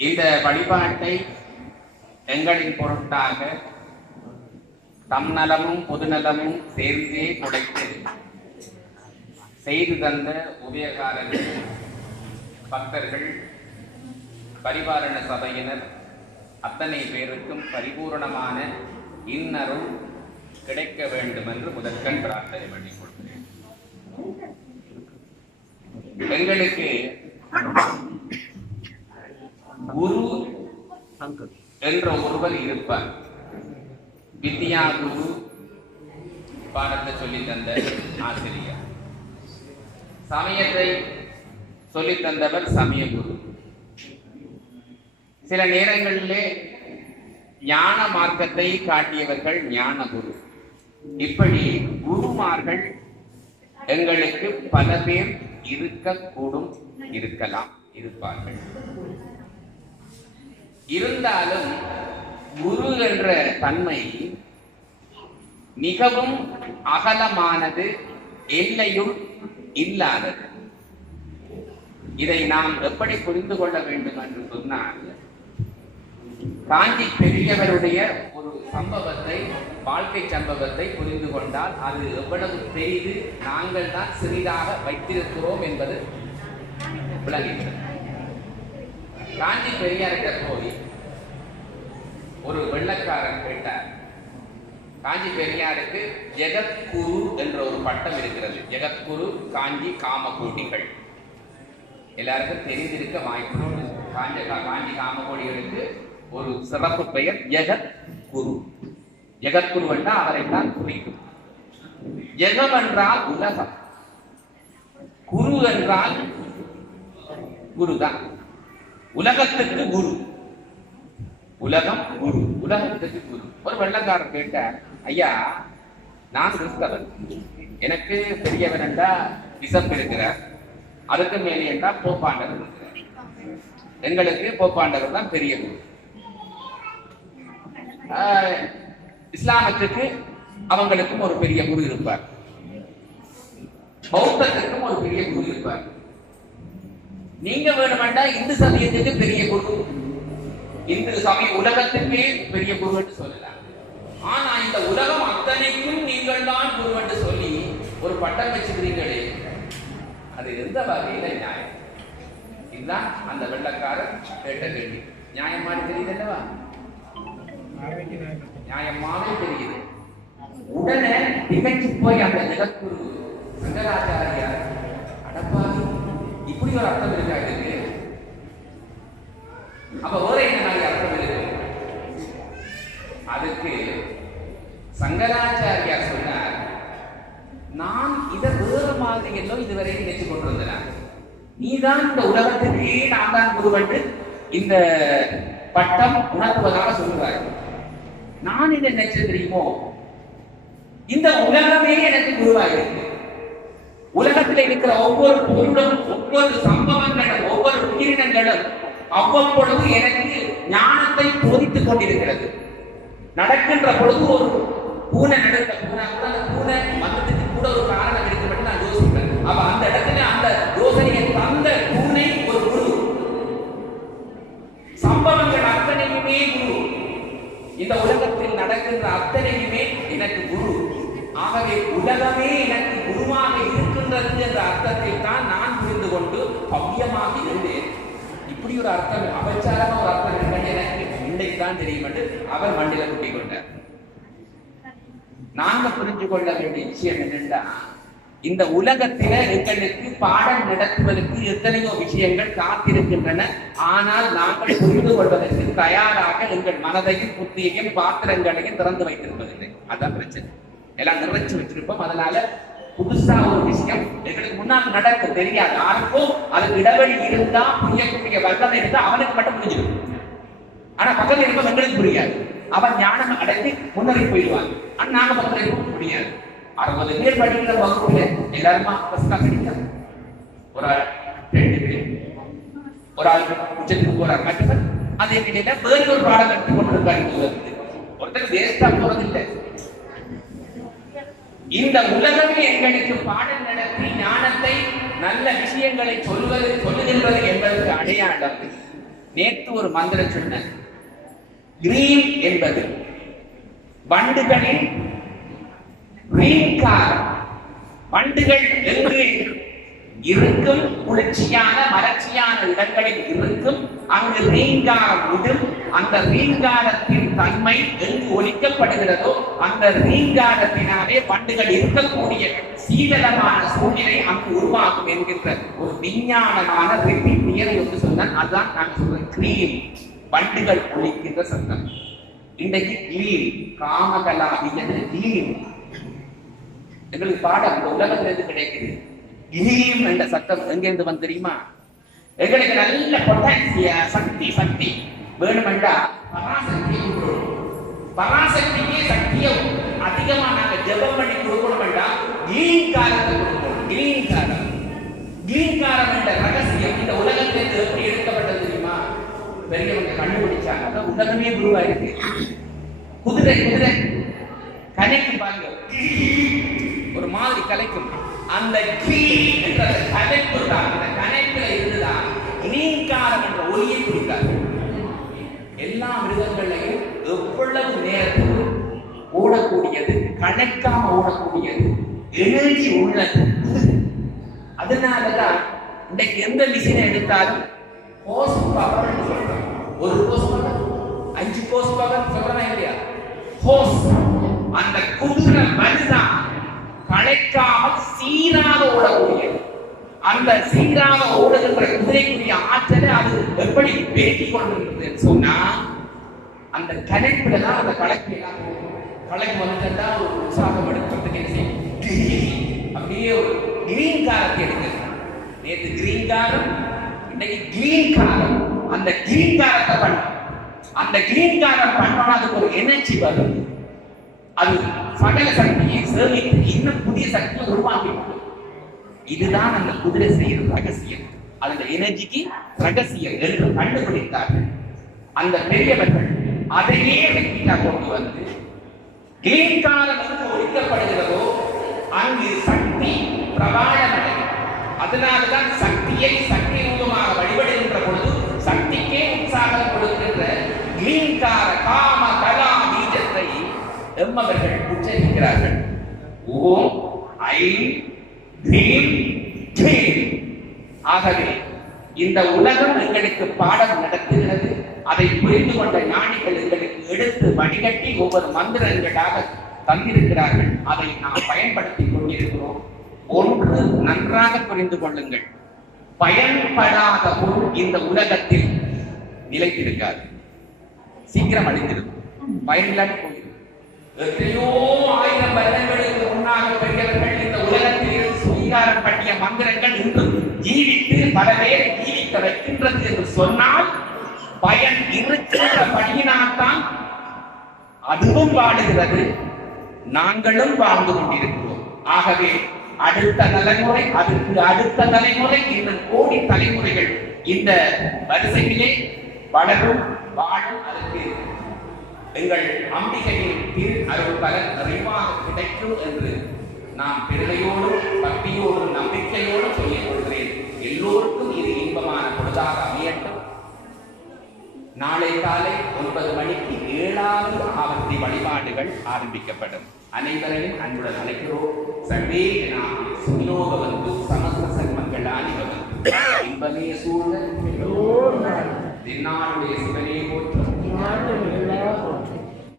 இந்த வழிபாட்டை எங்களின் பொருட்டாக தம் நலமும் பொதுநலமும் சேர்ந்தே குடைத்து செய்து தந்த உதயகாரர்கள், பக்தர்கள், பரிபாலன சபையினர் அத்தனை பேருக்கும் பரிபூரணமான இன்னருள் கிடைக்க வேண்டும் என்று முதற்கண் பிரார்த்தனை பண்ணிக் கொள்கிறேன். எங்களுக்கு குரு என்ற ஒருவர் இருப்பார். வித்யா குரு, பாடத்தை சொல்லி தந்த ஆசிரியர். சமயத்தை சொல்லி தந்தவர் சமய குரு. சில நேரங்களிலே ஞான மார்க்கத்தை காட்டியவர்கள் ஞான குரு. இப்படி குருமார்கள் எங்களுக்கு பல பேர் இருக்கக்கூடும், இருக்கலாம், இருப்பார்கள். இருந்தாலும் குரு என்ற தன்மை மிகவும் அகலமானது, எல்லையும் இல்லாதது. இதை நாம் எப்படி புரிந்து கொள்ள வேண்டும் என்று சொன்னால், காஞ்சி பெரியவருடைய ஒரு சம்பவத்தை, வாழ்க்கை சம்பவத்தை புரிந்து கொண்டால் அது எவ்வளவு பெரிது, நாங்கள் தான் சிறிதாக வைத்திருக்கிறோம் என்பது விளங்குகிறது. காஞ்சி பெரியார்கிட்ட போய் ஒரு வெள்ளக்காரன் கேட்டார். காஞ்சி பெரியாருக்கு ஜெகத்குரு என்ற ஒரு பட்டம் இருக்கிறது. ஜெகத்குரு காஞ்சி காமகோடிகள் எல்லாருக்கும் தெரிந்திருக்க வாய்ப்பு. காஞ்சி காமகோடிகளுக்கு ஒரு சிறப்பு பெயர் ஜெகத்குரு. ஜெகத்குரு என்றால் அவரைத்தான் குறிக்கும். ஜெகம் என்றால் உலகம், குரு என்றால் குருதான். உலகத்துக்கு குரு, உலகம் குரு, உலகத்துக்கு குரு. ஒரு வெள்ளக்காரர் கேட்டார், ஐயா நான் கிறிஸ்தவன், எனக்கு பெரியவர் என்றா பிசப் இருக்கிறார், அதுக்கு மேலே என்றா போப்பாண்டவர் இருக்கிறார். எங்களுக்கு போப்பாண்டவர் தான் பெரிய குரு. இஸ்லாமத்துக்கு அவங்களுக்கும் ஒரு பெரிய குரு இருப்பார், பௌத்தத்துக்கும் ஒரு பெரிய குரு இருப்பார். நீங்க வேணுமெண்டா இந்து சமயத்துக்கு பெரிய குரு, இந்து சமய உலகத்துக்கே பெரிய குரு என்று சொல்லலாம். ஆனா இந்த உலகம் அத்தனைக்கும் நீங்கள் தான் குரு என்று சொல்லி ஒரு பட்டம் வச்சுக்கிறீங்களே, அது எந்த வகையில நியாயம்? இதுதான் அந்த வெள்ளக்காரர் கேட்ட கேள்வி. நியாயமா தெரியுது அல்லவா? நியாயமாவே தெரியுது. உடனே திகைச்சு போய் அந்த ஜெகத்குரு சங்கராச்சாரியார், அடப்பாவி இப்படி ஒரு அர்த்தம் இருக்கா இதுக்கு? அப்ப வேற என்ன மாதிரி அர்த்தம் இருக்கு? அதுக்கு சங்கராச்சாரியார் சொன்னார், நான் இதை வேற மாதிரி எல்லாம் இதுவரை நினைச்சு கொண்டு வந்தேன். நீதான் இந்த உலகத்திற்கே நான் தான் குருவென்று இந்த பட்டம் உணர்த்துவதாக சொல்லுவார். நான் இதை நினைச்சு தெரியுமோ, இந்த உலகமே எனக்கு குருவாயிருக்கு. உலகத்தில் இருக்கிற ஒவ்வொரு பொருளும், ஒவ்வொரு சம்பவங்களும், ஒவ்வொரு உயிரினங்களும் அவ்வப்பொழுது எனக்கு ஞானத்தை போதித்துக் கொண்டிருக்கிறது. நடக்கின்ற பொழுது ஒரு பூனை நடக்க பூனை மதத்துக்கு கூட ஒரு காரணம் இருக்கு மட்டும் நான் யோசிப்பேன். அப்ப அந்த இடத்துல அந்த யோசனையை தந்த பூனை ஒரு குரு. சம்பவங்கள் அத்தனையுமே குரு. இந்த உலகத்தில் நடக்கின்ற அத்தனையுமே எனக்கு குரு. ஆகவே உலகமே எனக்கு குருவாக இருக்கின்றது என்ற அர்த்தத்தில் தான் நான் புரிந்து கொண்டு பவ்யமாக இருந்தேன். இப்படி ஒரு அர்த்தம், அபச்சாரமா ஒரு அர்த்தம் இருக்க எனக்கு இன்றைக்கு தான் தெரியும் என்று அவர் மண்டில குட்டி கொண்டார். நாங்க புரிஞ்சு கொள்ள வேண்டிய விஷயம் என்னென்றா, இந்த உலகத்தில எங்களுக்கு பாடம் நடத்துவதற்கு எத்தனையோ விஷயங்கள் காத்திருக்கின்றன. ஆனால் நாங்கள் புரிந்து கொள்வதற்கு தயாராக எங்கள் மனதையும் புத்தியையும் பாத்திரங்களையும் திறந்து வைத்திருப்பதில்லை. அதான் பிரச்சனை. எல்லாம் நிறைச்சு வச்சிருப்போம். அதனால புதுசா ஒரு விஷயம் எங்களுக்கு முன்னால் நடக்க தெரியாது. யாருக்கும் அதுக்கு இடைவெளி இருந்தா, புரியக்கூடிய வர்க்கம் இருந்தா அவனுக்கு மட்டும் புரிஞ்சிடும். ஆனா பக்கத்துல இருப்ப எங்களுக்கு புரியாது. அவன் ஞானம் அடைந்து முன்னேறி போயிடுவாங்க. ஆனா நாங்க பக்கத்துல இருக்க முடியாது. 60 பேர் படிக்கிற வகுப்புல எல்லாருமா படிக்கிறாங்க. ஒரு ஆள் 2 பேர், ஒரு ஆள் உச்சத்துக்கு போறார், மற்றவர் அதே நிலையில வேறு ஒரு பாடம் எடுத்துக் கொண்டிருக்காரு. ஒருத்தர் வேஸ்டா போறதில்லை. இந்த உலகமே எங்களுக்கு பாடம் நடத்தி ஞானத்தை, நல்ல விஷயங்களை சொல்லுகின்றது என்பதற்கு அடையாளம் நேற்று ஒரு மந்திரம் சொன்னேன். கிரீன் என்பது வண்டுகளின் ரீங்காரம். வண்டுகள் எங்கு இருக்கும், குளிர்ச்சியான மலர்ச்சியான இடங்களில் இருக்கும், அங்கு ரீங்காரம் விடும். அந்த ரீங்காரத்தின் தன்மை எங்கு ஒலிக்கப்படுகிறதோ அந்த ரீங்காரத்தினாலே வண்டுகள் இருக்கக்கூடிய சீதளமான சூழ்நிலை அங்கு உருவாகும் என்கின்ற ஒரு விஞ்ஞானமான தியரி என்று சொன்னால் அதுதான் நான் சொல்றேன். கிரீம், வண்டுகள் ஒலிக்கின்ற சத்தம். இன்றைக்கு கிளீன், காமகலாவியது கிளீன். எங்களுக்கு பாடம் இந்த உலகத்துல இருந்து கிடைக்குது. கிளீம் என்ற சத்தம் எங்கிருந்து வந்து தெரியுமா? எங்களுக்கு நல்ல பொட்டாசிய சக்தி சக்தி வேணுமென்றா பராசக்தி. பராசக்திக்கே சக்தியை அதிகமா நாங்க ஜெபம் பண்ணி கொடுக்கணும் வேண்டாம், கிளீன் காரத்தை கொடுக்கணும். கிளீன் காரம், கிளீன் காரம் என்ற ரகசியம் இந்த உலகத்திலிருந்து எப்படி எடுக்கப்பட்டது தெரியுமா? பெரியவங்க கண்டுபிடிச்சாங்க. உலகமே குருவாயிருக்கு. குதிரை குதிரை கலைக்கும் பாருங்க, ஒரு மாதிரி கலைக்கும். அந்த என்ற கலைப்பு தான், இந்த கலைப்புல இருந்துதான் கிளீன்காரம் என்ற ஒலியை குறித்தார். எல்லா மிருகங்களையும் எவ்வளவு நேரத்துக்கு ஓடக்கூடியது, கணக்காம ஓடக்கூடியது, எனர்ஜி உள்ளது. அதனாலதான் இன்றைக்கு எந்த மிஷினை எடுத்தாலும் ஹோஸ் பவர் சொல்றோம். ஒரு ஹோஸ் பவர் 5 ஹோஸ் பவர் சொல்றேன் இல்லையா? ஹோஸ், அந்த குதிரை மனிதன் களைக்காமல் சீராக ஓடக்கூடியது. அந்த சீராக ஓடுகின்ற குதிரைக்குரிய ஆற்றலை அது எப்படி பேட்டி கொண்டிருக்கிறது சொன்னா, அந்த கலைப்புல தான் அந்த கலைப்பெல்லாம் கலைக்கு வந்துட்டா ஒரு உற்சாகம் எடுக்கிறதுக்கு என்ன செய்யும்? அப்படியே ஒரு கிரீன் காரத்தை எடுக்கிறது. நேற்று கிரீன் காரம், இன்னைக்கு கிரீன் காரம். அந்த கிரீன் காரத்தை பண்ண, அந்த கிரீன் காரம் பண்ணோம்னா அதுக்கு ஒரு எனர்ஜி வரும். அது சகல சக்தியை சேமித்து இன்னும் புதிய சக்தியை உருவாக்கி. இதுதான் அந்த குதிரை செய்யற ரகசியம். அந்த எனர்ஜிக்கு ரகசியம் என்று கண்டுபிடித்தார்கள் அந்த பெரியவர்கள். அதையே வெற்றியா கொண்டு வந்து கிளீன்காரம் என்று ஒழிக்கப்படுகிறதோ அங்கு சக்தி பிரபாடமடையும். அதனால்தான் சக்தியை சக்தி ரூபமாக வழிபடுகின்ற பொழுது சக்திக்கே உற்சாகம் கொடுக்கின்ற கிளீன்கார காம கலா பீஜத்தை எம்மவர்கள் உச்சரிக்கிறார்கள். ஓம் ஐம் கிரீம் கிரீம். ஆகவே இந்த உலகம் எங்களுக்கு பாடம் நடத்துகிறது. அதை புரிந்து கொண்ட ஞானிகள் எங்களுக்கு எடுத்து வடிகட்டி ஒவ்வொரு மந்திரங்களாக தந்திருக்கிறார்கள். அதை நாம் பயன்படுத்திக் கொண்டிருக்கிறோம். ஒன்று நன்றாக புரிந்து கொள்ளுங்கள், பயன்படாத பொருள் இந்த உலகத்தில் நிலைத்திருக்காது, சீக்கிரம் அழிந்திருக்கும், பயனில்லாமல் போயிருக்கும். எத்தனையோ ஆயிரம் வருடங்களுக்கு முன்னாக பெரியவர்கள் இந்த உலகத்தில் இருந்து சுவீகாரம் பண்ணிய மந்திரங்கள் இன்று ஜீவித்து பல பேர் ஜீவிக்க வைக்கின்றது என்று சொன்னால் பயன் இருக்கின்ற படியினால்தான் அதுவும் வாழுகிறது, நாங்களும் வாழ்ந்து கொண்டிருக்கிறோம். ஆகவே அடுத்த தலைமுறை, அதற்கு அடுத்த தலைமுறை, இன்னும் கோடி தலைமுறைகள் இந்த வரிசையிலே வளரும் வாழும். அதற்கு எங்கள் அம்பிகையின் திரு அருள் பலன் நிறைவாக கிடைக்கும் என்று நாம் பெருமையோடும் பக்தியோடும் நம்பிக்கையோடும் சொல்லிக் கொள்கிறேன். எல்லோருக்கும் இது இன்பமான பொழுதாக அமையட்டும். நாளை காலை 9 மணிக்கு 7வது ஆவர்த்தி வழிபாடுகள் ஆரம்பிக்கப்படும். அனைவரையும் அன்புடன் அழைக்கிறோம். சர்வே ஜனாः சுகினோ பவந்து, சமஸ்த சன்மங்களானி பவந்து. இன்பமே சூழ